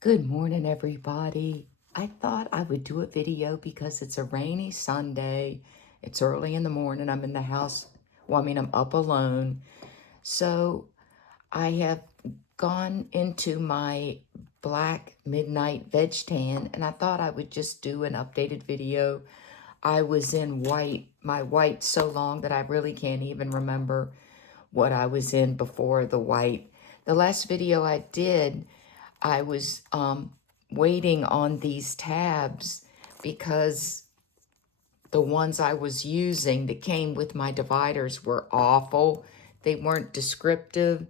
Good morning, everybody. I thought I would do a video because it's a rainy Sunday. It's early in the morning. I'm in the house. Well, I mean, I'm up alone. So I have gone into my black midnight veg tan, and I thought I would just do an updated video. I was in white, my white so long that I really can't even remember what I was in before the white. The last video I did, I was waiting on these tabs because the ones I was using that came with my dividers were awful. They weren't descriptive.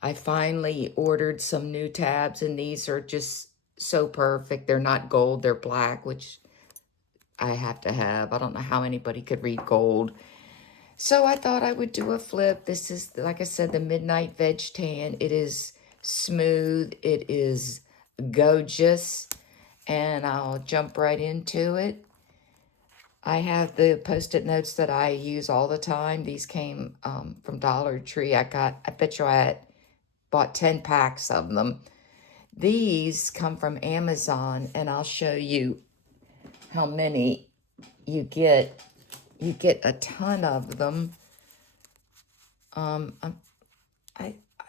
I finally ordered some new tabs, and these are just so perfect. They're not gold, they're black, which I have to have. I don't know how anybody could read gold. So I thought I would do a flip. This is, like I said, the Midnight Veg Tan. It is smooth. It is gorgeous. And I'll jump right into it. I have the Post-it notes that I use all the time. These came from Dollar Tree. I bet you I bought 10 packs of them. These come from Amazon, and I'll show you how many you get. You get a ton of them.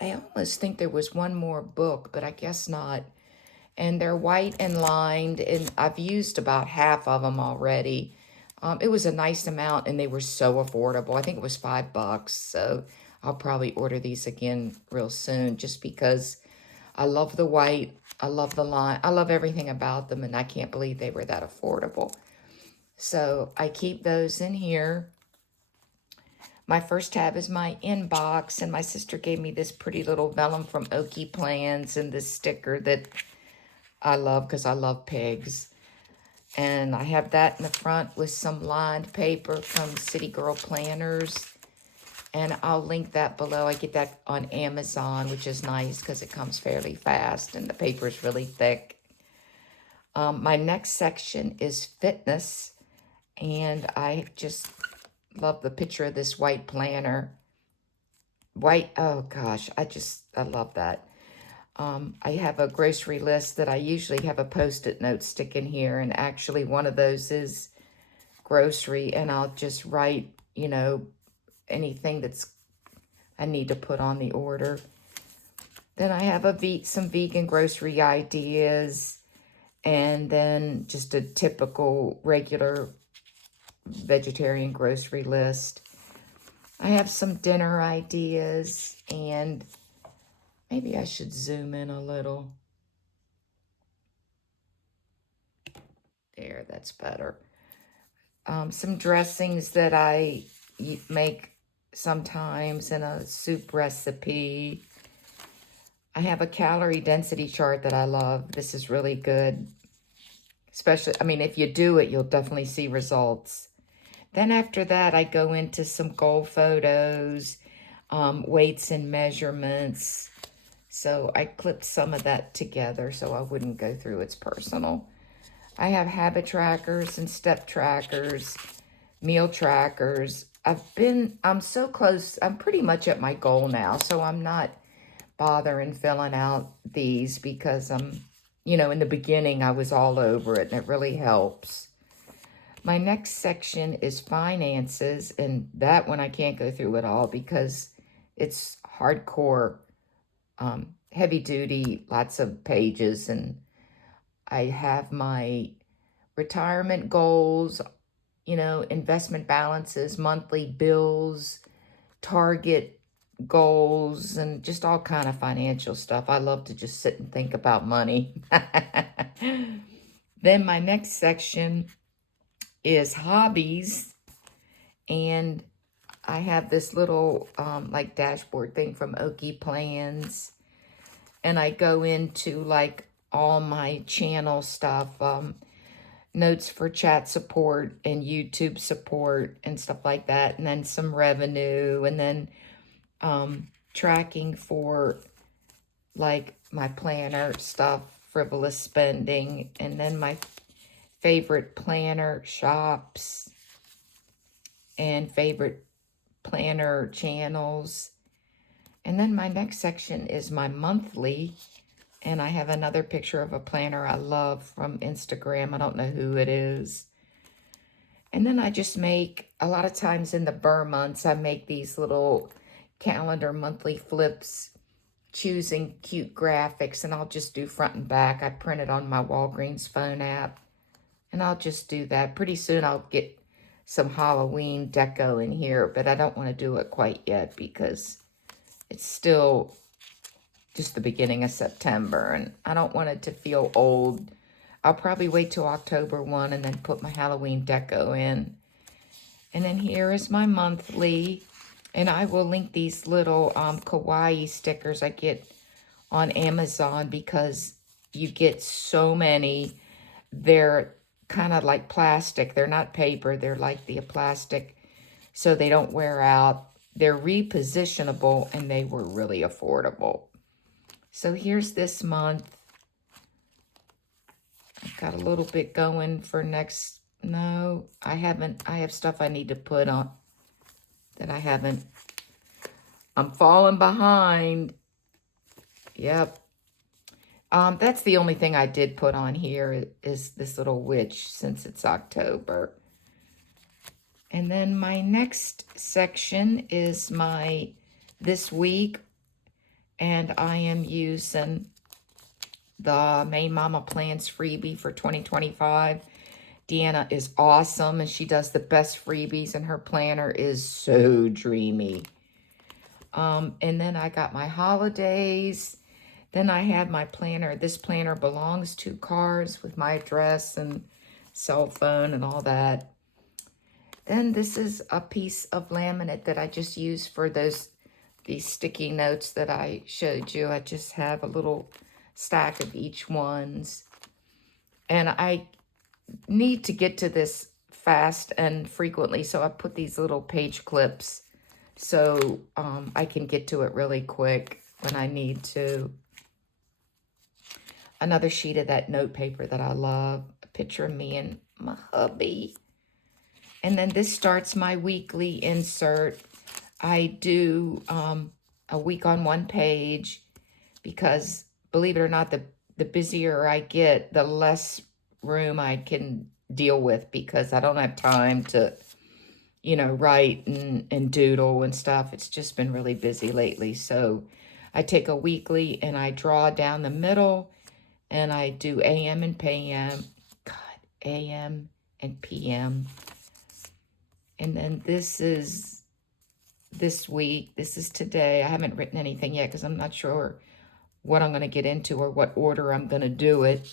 I almost think there was one more book, but I guess not. And they're white and lined, and I've used about half of them already. It was a nice amount, and they were so affordable. I think it was $5, so I'll probably order these again real soon just because I love the white. I love the line. I love everything about them, and I can't believe they were that affordable. So I keep those in here. My first tab is my inbox, and my sister gave me this pretty little vellum from Oaky Plans and this sticker that I love because I love pigs. And I have that in the front with some lined paper from City Girl Planners. And I'll link that below. I get that on Amazon, which is nice because it comes fairly fast and the paper is really thick. My next section is fitness. And I just love the picture of this white planner. White, oh gosh, I love that. I have a grocery list that I usually have a Post-it note stick in here, and actually one of those is grocery, and I'll just write, you know, anything I need to put on the order. Then I have some vegan grocery ideas, and then just a typical regular vegetarian grocery list. I have some dinner ideas, and maybe I should zoom in a little. There, that's better. Some dressings that I make sometimes in a soup recipe. I have a calorie density chart that I love. This is really good. Especially, I mean, if you do it, you'll definitely see results. Then after that, I go into some goal photos, weights and measurements. So I clipped some of that together so I wouldn't go through its personal. I have habit trackers and step trackers, meal trackers. I'm so close. I'm pretty much at my goal now, so I'm not bothering filling out these because you know, in the beginning I was all over it and it really helps. My next section is finances, and that one I can't go through it all because it's hardcore, heavy duty, lots of pages, and I have my retirement goals, you know, investment balances, monthly bills, target goals, and just all kind of financial stuff. I love to just sit and think about money. Then my next section is hobbies, and I have this little like dashboard thing from Oaky Plans, and I go into like all my channel stuff, notes for chat support and YouTube support and stuff like that, and then some revenue, and then tracking for like my planner stuff, frivolous spending, and then my favorite planner shops and favorite planner channels. And then my next section is my monthly, And I have another picture of a planner I love from Instagram. I don't know who it is. And then I just make, a lot of times in the burr months, I make these little calendar monthly flips, choosing cute graphics, and I'll just do front and back. I print it on my Walgreens phone app, and I'll just do that. Pretty soon I'll get some Halloween deco in here, but I don't want to do it quite yet because it's still just the beginning of September, and I don't want it to feel old. I'll probably wait till October 1 and then put my Halloween deco in. And then here is my monthly, and I will link these little Kawaii stickers I get on Amazon because you get so many. They're kind of like plastic. They're not paper. They're like the plastic, so they don't wear out. They're repositionable, and they were really affordable. So here's this month. I've got a little bit going for next. No, I haven't. I have stuff I need to put on that I haven't. I'm falling behind. Yep. That's the only thing I did put on here is this little witch since it's October. And then my next section is my this week, and I am using the May Mama Plans freebie for 2025. Deanna is awesome, and she does the best freebies, and her planner is so dreamy. And then I got my holidays. Then I have my planner. This planner belongs to cards with my address and cell phone and all that. Then this is a piece of laminate that I just use for these sticky notes that I showed you. I just have a little stack of each ones. And I need to get to this fast and frequently, so I put these little page clips so I can get to it really quick when I need to. Another sheet of that note paper that I love. A picture of me and my hubby. And then this starts my weekly insert. I do a week on one page because, believe it or not, the busier I get, the less room I can deal with because I don't have time to, you know, write and doodle and stuff. It's just been really busy lately. So I take a weekly and I draw down the middle and I do AM and PM. God, AM and PM. And then this is this week. This is today. I haven't written anything yet because I'm not sure what I'm going to get into or what order I'm going to do it.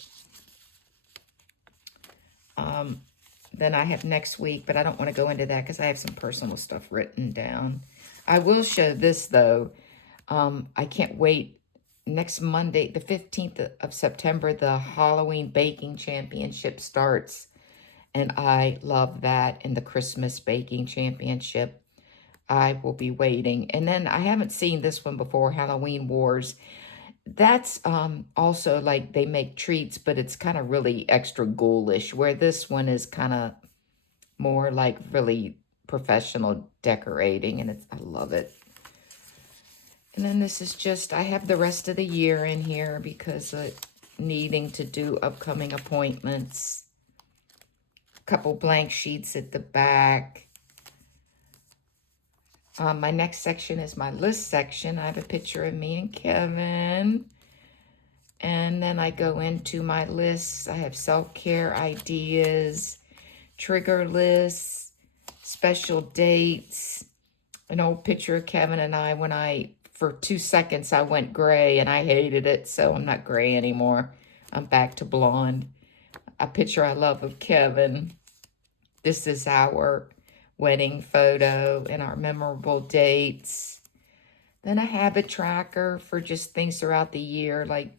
Then I have next week, but I don't want to go into that because I have some personal stuff written down. I will show this, though. I can't wait. Next Monday, the 15th of September, the Halloween Baking Championship starts. And I love that. And the Christmas Baking Championship. I will be waiting. And then I haven't seen this one before, Halloween Wars. That's also like they make treats, but it's kind of really extra ghoulish, where this one is kind of more like really professional decorating, and I love it. And then this is just, I have the rest of the year in here because of needing to do upcoming appointments. A couple blank sheets at the back. My next section is my list section. I have a picture of me and Kevin. And then I go into my lists. I have self-care ideas, trigger lists, special dates, an old picture of Kevin and I when for 2 seconds, I went gray and I hated it, so I'm not gray anymore. I'm back to blonde. A picture I love of Kevin. This is our wedding photo and our memorable dates. Then a habit tracker for just things throughout the year, like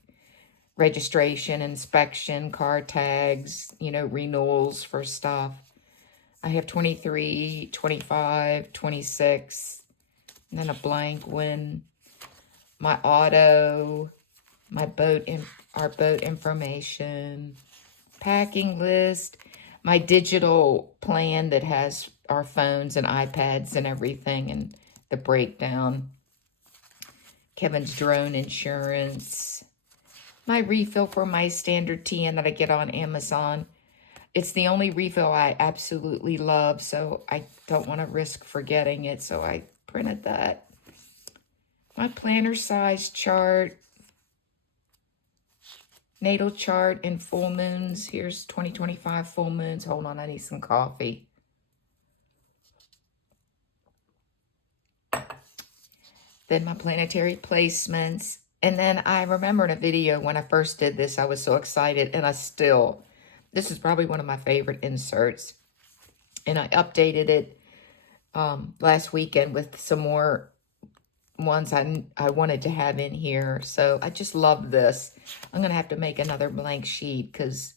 registration, inspection, car tags, you know, renewals for stuff. I have 23, 25, 26, and then a blank one. My auto, my our boat information, packing list, my digital plan that has our phones and iPads and everything, and the breakdown. Kevin's drone insurance. my refill for my standard TN that I get on Amazon. It's the only refill I absolutely love, so I don't want to risk forgetting it, so I printed that. My planner size chart, natal chart, and full moons. Here's 2025 full moons. Hold on, I need some coffee. Then my planetary placements. And then I remember in a video when I first did this, I was so excited, and this is probably one of my favorite inserts. And I updated it last weekend with some more ones I wanted to have in here. So I just love this. I'm going to have to make another blank sheet because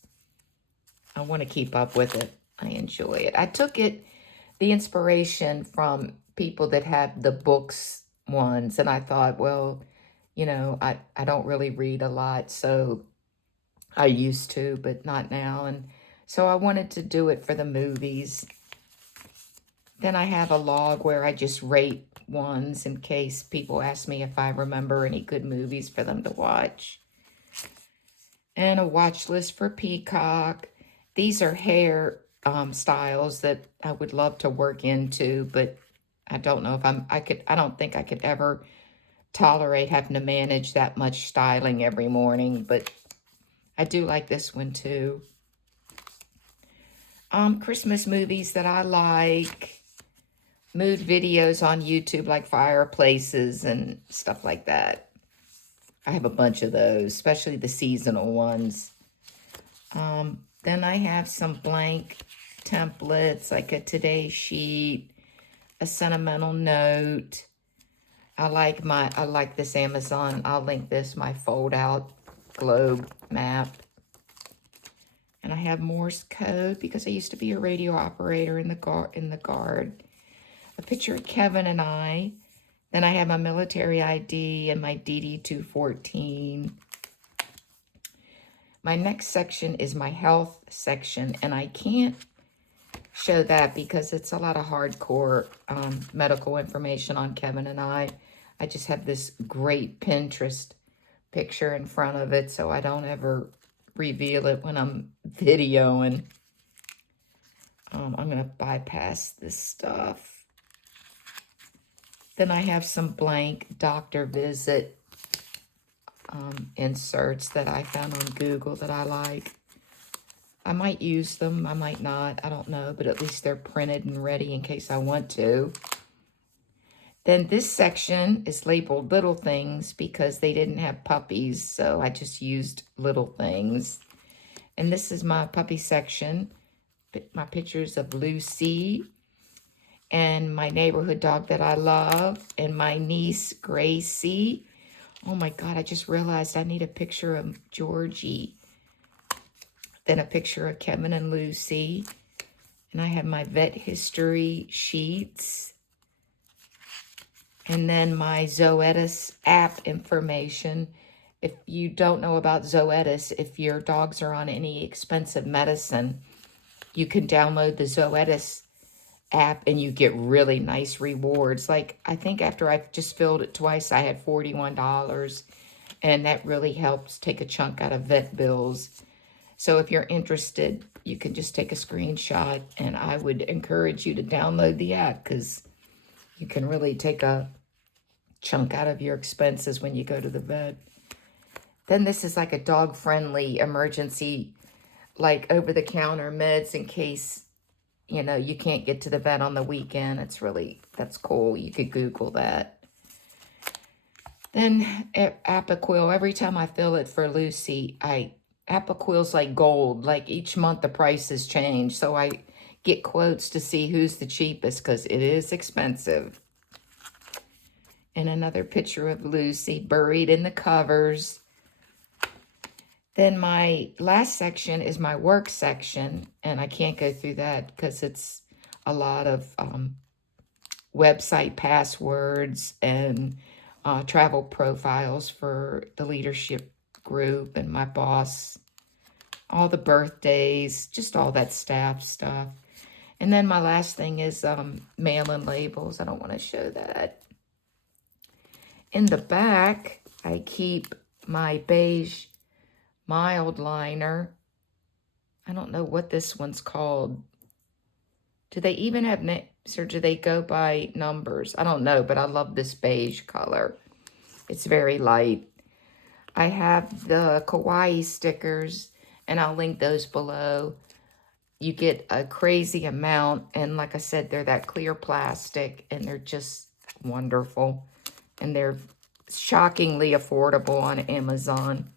I want to keep up with it. I enjoy it. I took the inspiration from people that have the books ones, and I thought, well, you know, I don't really read a lot, so I used to, but not now. And so I wanted to do it for the movies. Then I have a log where I just rate ones in case people ask me if I remember any good movies for them to watch. And a watch list for Peacock. These are hair styles that I would love to work into, but I don't know if I don't think I could ever tolerate having to manage that much styling every morning, but I do like this one too. Christmas movies that I like. Mood videos on YouTube like fireplaces and stuff like that. I have a bunch of those, especially the seasonal ones. Then I have some blank templates, like a today sheet, a sentimental note. I like this Amazon. I'll link this, my fold out globe map. And I have Morse code because I used to be a radio operator in the Guard. A picture of Kevin and I. Then I have my military ID and my DD-214. My next section is my health section, and I can't show that because it's a lot of hardcore medical information on Kevin and I. I just have this great Pinterest picture in front of it, so I don't ever reveal it when I'm videoing. I'm going to bypass this stuff. Then I have some blank doctor visit inserts that I found on Google that I like. I might use them, I might not, I don't know, but at least they're printed and ready in case I want to. Then this section is labeled little things because they didn't have puppies, so I just used little things. And this is my puppy section, my pictures of Lucy, and my neighborhood dog that I love, and my niece, Gracie. Oh my God, I just realized I need a picture of Georgie. Then a picture of Kevin and Lucy. And I have my vet history sheets. And then my Zoetis app information. If you don't know about Zoetis, if your dogs are on any expensive medicine, you can download the Zoetis app and you get really nice rewards. Like, I think after I've just filled it twice, I had $41, and that really helps take a chunk out of vet bills. So if you're interested, you can just take a screenshot, and I would encourage you to download the app because you can really take a chunk out of your expenses when you go to the vet. Then this is like a dog-friendly emergency, like over-the-counter meds in case, you know, you can't get to the vet on the weekend. That's cool. You could Google that. Then Apoquil, every time I fill it for Lucy, Apoquil's like gold. Like each month the prices change. So I get quotes to see who's the cheapest because it is expensive. And another picture of Lucy buried in the covers. Then my last section is my work section, and I can't go through that because it's a lot of website passwords and travel profiles for the leadership group and my boss, all the birthdays, just all that staff stuff. And then my last thing is mail-in labels. I don't want to show that. In the back, I keep my beige mild liner. I don't know what this one's called. Do they even have names, or do they go by numbers? I don't know, but I love this beige color. It's very light. I have the Kawaii stickers, and I'll link those below. You get a crazy amount, and like I said, they're that clear plastic, and they're just wonderful. And they're shockingly affordable on Amazon.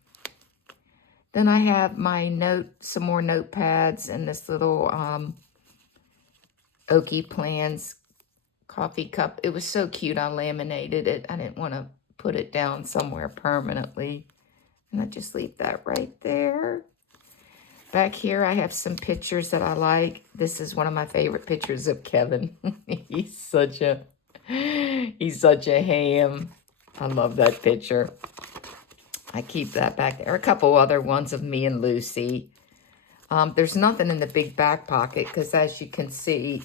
Then I have my some more notepads and this little Oaky Plans coffee cup. It was so cute. I laminated it. I didn't want to put it down somewhere permanently. And I just leave that right there. Back here, I have some pictures that I like. This is one of my favorite pictures of Kevin. He's such a ham. I love that picture. I keep that back there. A couple other ones of me and Lucy. There's nothing in the big back pocket because, as you can see,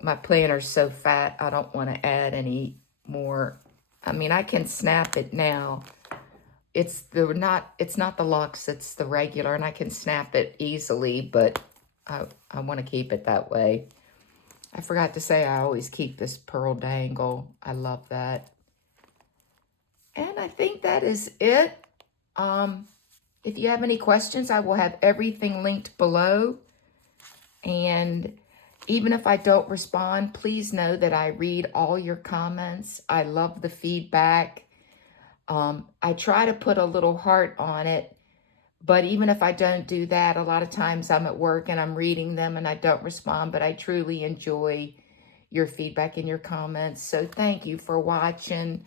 my planner's so fat, I don't want to add any more. I mean, I can snap it now. It's not the Luxe, it's the regular, and I can snap it easily, but I want to keep it that way. I forgot to say I always keep this pearl dangle. I love that. And I think that is it. If you have any questions, I will have everything linked below. And even if I don't respond, please know that I read all your comments. I love the feedback. I try to put a little heart on it, but even if I don't do that, a lot of times I'm at work and I'm reading them and I don't respond, but I truly enjoy your feedback and your comments. So thank you for watching.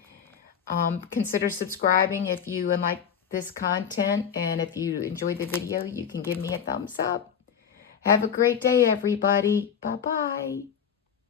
Consider subscribing if you like this content, and if you enjoyed the video, you can give me a thumbs up. Have a great day, everybody. Bye-bye.